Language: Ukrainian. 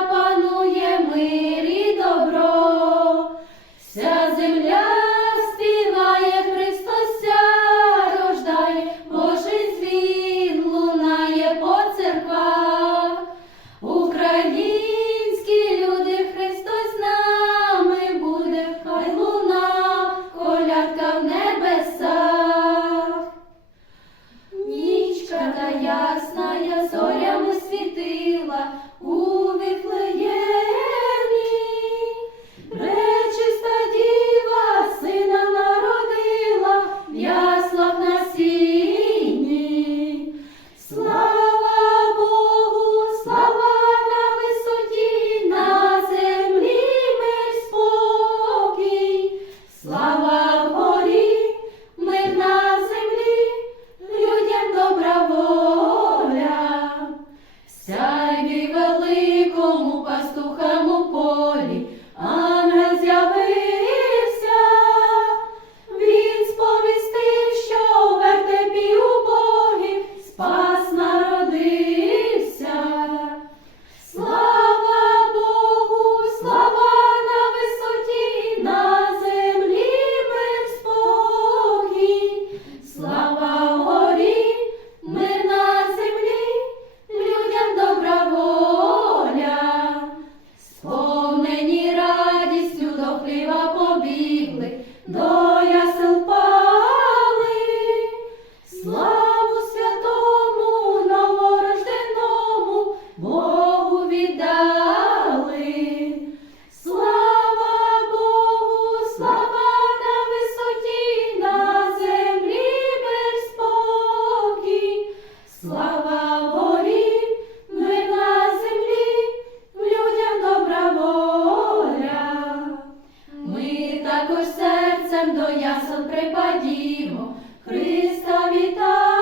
Papa. побігли, Серцем до ясел припадімо, Христа вітаймо.